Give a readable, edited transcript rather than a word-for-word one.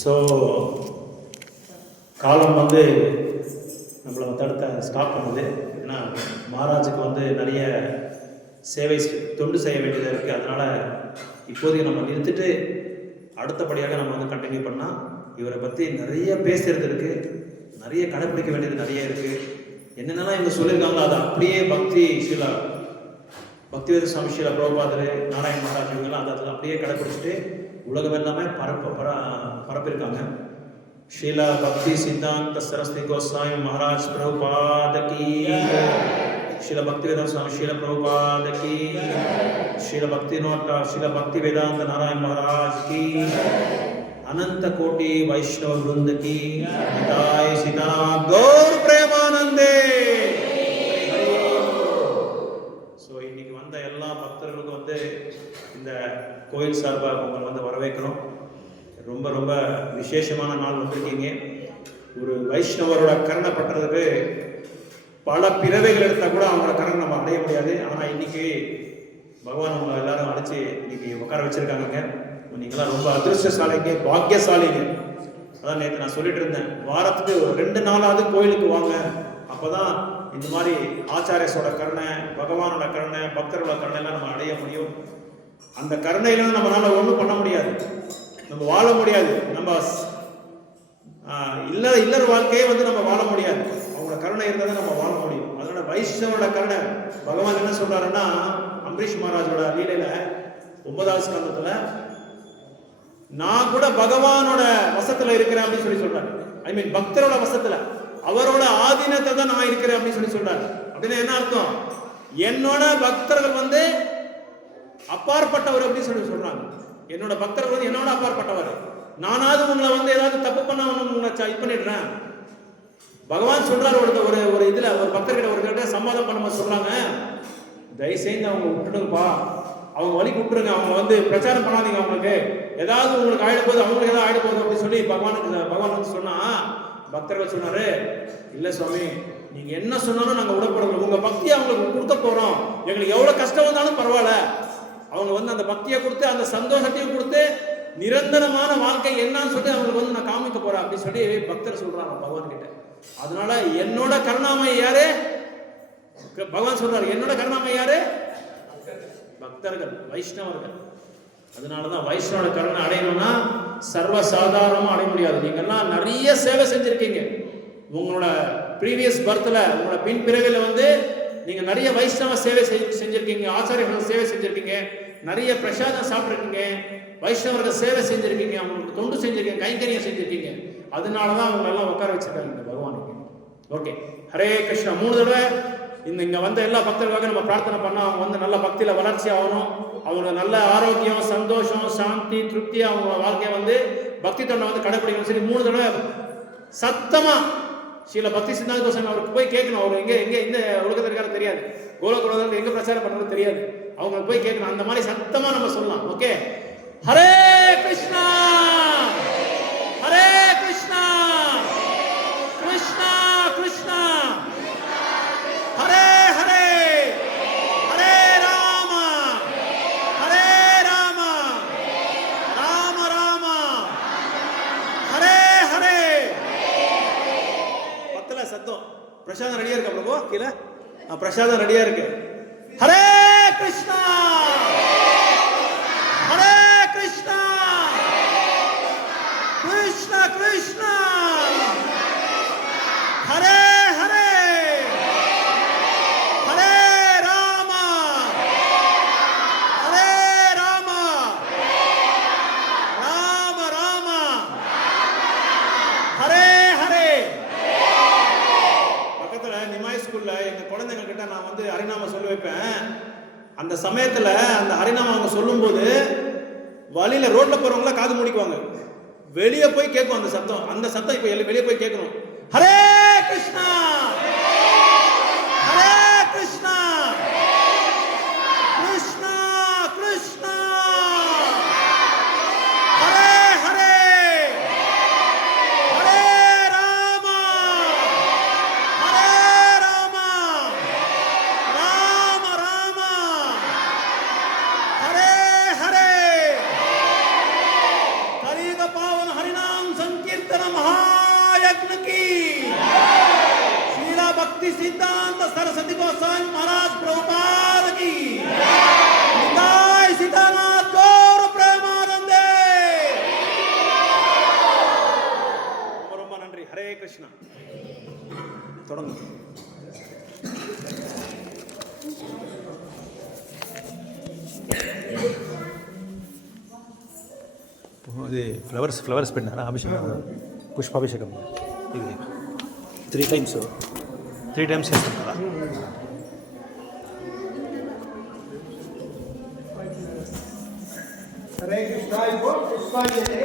So காலம் வந்து நம்மளை தடுத்த ஸ்டாப் பண்ணுது. ஏன்னா மகாராஜுக்கு வந்து நிறைய சேவை தொண்டு செய்ய வேண்டியதாக இருக்குது. அதனால் இப்போதைக்கு நம்ம நிறுத்திட்டு அடுத்தபடியாக நம்ம வந்து கண்டினியூ பண்ணால் இவரை பற்றி நிறைய பேசுகிறது இருக்குது, நிறைய கடைப்பிடிக்க வேண்டியது நிறைய இருக்குது. என்னென்னலாம் இவங்க சொல்லியிருக்காங்களோ அதை அப்படியே பக்திவேத சுவாமி ஸ்ரீல பிரபுபாதர், நாராயண மகாராஜ் இவங்கெல்லாம் அதை அப்படியே கடைப்பிடிச்சிட்டு உலகம் எல்லாமே பரப்பியிருக்காங்க. ஸ்ரீல பக்தி சித்தாந்த சரஸ்வதி கோஸ்வாமி மகாராஜ் பிரபுபாத கீ, ஸ்ரீல பக்தி வேதாந்த சுவாமி ஸ்ரீல பிரபுபாத கீ, ஸ்ரீல பக்தி வேதாந்த நாராயண மகாராஜ் கீ, अनंत कोटि वैष्णव वृंद की निताय सीताराम गौर प्रेमानंदे. ஸோ இன்னைக்கு வந்த எல்லா பக்தர்களுக்கும் வந்து இந்த கோயில் சார்பாக உங்களை வந்து வரவேற்கிறோம். ரொம்ப ரொம்ப விசேஷமான நாள் வந்திருக்கீங்க. ஒரு வைஷ்ணவரோட கருணை பண்றதுக்கு பல பிறவைகள் எடுத்தால் கூட அவங்களோட கருணை நம்ம அடைய முடியாது. ஆனால் இன்னைக்கு பகவான் உங்களை எல்லாரும் அழைச்சி இன்னைக்கு உட்கார வச்சிருக்காங்க. நீங்களாம் ரொம்ப அதிர்ஷ்டசாலிங்க, பாக்கியசாலிங்க. அதான் நேற்று நான் சொல்லிட்டு இருந்தேன், வாரத்துக்கு 2 நாளாவது கோயிலுக்கு வாங்க. அப்போதான் இந்த மாதிரி ஆச்சாரியஸோட கருணை, பகவானோட கருணை, பக்தரோட கருணை எல்லாம் நம்ம அடைய முடியும். அந்த கருணையில நம்மளால ஒன்றும் பண்ண முடியாது, நம்ம வாழ முடியாது. நம்ம இல்லற வாழ்க்கையே வந்து நம்ம வாழ முடியாது. அவங்களோட கருணை இருந்தால் நம்ம வாழ முடியும். அதனால வைஷ்ணவரோட கருணை பகவான் என்ன சொல்றாருன்னா, அம்பரீஷ் மகாராஜோட லீலையில 9வது ஸ்கந்தத்துல நான் கூட பகவானோட வசத்துல இருக்கிறேன் அப்படின்னு சொல்றாரு. ஐ மீன் பக்தரோட வசத்துல, அவரோட ஆதீனத்தை தான் நான் இருக்கிறேன் அப்படின்னு சொல்றாரு. அப்படின்னா என்ன அர்த்தம்? என்னோட பக்தர்கள் வந்து அப்பாற்பட்டவர் அப்படின்னு சொல்றாங்க. என்னோட பக்தர்கள் வந்து என்னோட அப்பாற்பட்டவர். நானாவது உங்களை வந்து ஏதாவது தப்பு பண்ண உங்களை இது பண்ணிடுறேன். பகவான் சொல்றாரு ஒரு இதுல ஒரு பக்தர்கிட்ட ஒரு கிட்ட சம்வாதம் பண்ணும்போது சொல்றாங்க, தயவு செய்து அவங்க விட்டுடுங்கப்பா, அவங்க வழிக்கு விட்டுருங்க, அவங்க வந்து பிரச்சாரம் பண்ணாதீங்க. அவங்களுக்கு ஏதாவது உங்களுக்கு ஆயிடப்போகுது, அவங்களுக்கு ஏதாவது ஆயிடப்போகுது அப்படின்னு சொல்லி பகவான் வந்து சொன்னா, பக்தர்கள் சொன்னாரு, இல்லை சுவாமி, நீங்க என்ன சொன்னாலும் நாங்கள் விடப்படுறோம், உங்க பக்தியை அவங்களுக்கு கொடுக்க போறோம், எங்களுக்கு எவ்வளவு கஷ்டம் வந்தாலும் பரவாயில்ல, அவங்க வந்து அந்த பக்தியை கொடுத்து அந்த சந்தோஷத்தையும் கொடுத்து நிரந்தரமான வாழ்க்கை என்னன்னு சொல்லி அவங்களுக்கு வந்து நான் காமிக்க போறேன் அப்படின்னு சொல்லி பக்தர் சொல்றாங்க பகவான் கிட்ட. அதனால என்னோட கருணாமய யாரு? பகவான் சொல்றாரு, என்னோட கருணாமய யாரு? பக்தர்கள், வைஷ்ணவர்கள். அதனாலதான் வைஷ்ணவ கருணை அடையணும்னா சர்வசாதாரணமா அடைய முடியாது. நீங்க எல்லாம் நிறைய சேவை செஞ்சிருக்கீங்க. உங்களோட ப்ரீவியஸ் பர்த்ல, உங்களோட பின் பிறவில வந்து நீங்க நிறைய வைஷ்ணவ சேவை செஞ்சிருக்கீங்க, ஆச்சாரியர்கள் சேவை செஞ்சிருக்கீங்க, நிறைய பிரசாதம் சாப்பிட்டுருக்கீங்க, வைஷ்ணவர்கள் சேவை செஞ்சிருக்கீங்க, அவங்களுக்கு தொண்டு செஞ்சிருக்கீங்க, கைங்கரியம் செஞ்சிருக்கீங்க. அதனாலதான் அவங்க எல்லாம் உட்கார வச்சிருக்காங்க பகவானுக்கு. ஓகே, ஹரே கிருஷ்ணா. 3 தடவை இங்க வந்த எல்லா பக்தர்களுக்காக நம்ம பிரார்த்தனை பண்ணா அவங்க வந்து நல்ல பக்தியில வளர்ச்சி ஆகணும், அவங்க நல்ல ஆரோக்கியம், சந்தோஷம், சாந்தி, திருப்தி, அவங்க வாழ்க்கையை வந்து பக்தி தொண்டை வந்து கடைபிடிக்கணும். சரி, 3 தடவை சத்தமா ஸ்ரீல பக்தி சித்தாந்த கோஸ்வாமி அவருக்கு போய் கேட்கணும். அவர் எங்க இந்த உலகத்தில் இருக்காரு தெரியாது, கோலகுலத்தில் எங்க பிரச்சாரம் பண்றது தெரியாது, அவங்களுக்கு போய் கேட்கணும். அந்த மாதிரி சத்தமா நம்ம சொல்லலாம். ஓகே, ஹரே கிருஷ்ணா ஹரே கிருஷ்ணா கிருஷ்ணா கிருஷ்ணா ஹரே ஹரே ஹரே ராம ஹரே ராம ராம ராம ஹரே ஹரே. பத்தல சத்தம். பிரசாதம் ரெடியா இருக்கா பிரபு? கீழே பிரசாதம் ரெடியா இருக்கு. ஹரே கிருஷ்ணா ஹரே கிருஷ்ணா கிருஷ்ணா கிருஷ்ணா ஹரே ஹரே ஹரே ராம ஹரே ராம ராம ராம ஹரே ஹரே. பக்கத்துல நிமாய் ஸ்கூல்ல எங்க குழந்தைங்க கிட்ட நான் வந்து ஹரிநாம சொல்லி வைப்பேன். அந்த சமயத்துல அந்த ஹரிநாமம் அவங்க சொல்லும்போது வழியில ரோட்ல போறவங்கள காது மூடிக்குவாங்க, வெளியே போய் கேட்கும் அந்த சத்தம். அந்த சத்தம் இப்ப வெளியே போய் கேட்கணும். ஹரே கிருஷ்ணா ஹரே கிருஷ்ணா கிருஷ்ணா கிருஷ்ணா ஹரே ஹரே ஹரே ராம ஹரே ராம ராம ராம ஹரே ஹரே. கலியுக பாவன ஹரிநாம் की शीला भक्ति सिद्धांत सरस्वती गोस्वामी महाराज प्रभुपाद की निताय सीतानाथ गौर प्रेमानंदे ரொம்ப நன்றி. ஹரே கிருஷ்ணா. தொடங்க. ఇది ఫ్లవర్స్ పెట్టినారా అభిషేకం పుష్పాభిషేకం ఇది 3 times చేస్తాం కదా. हरे कृष्णा पुष्पांजलि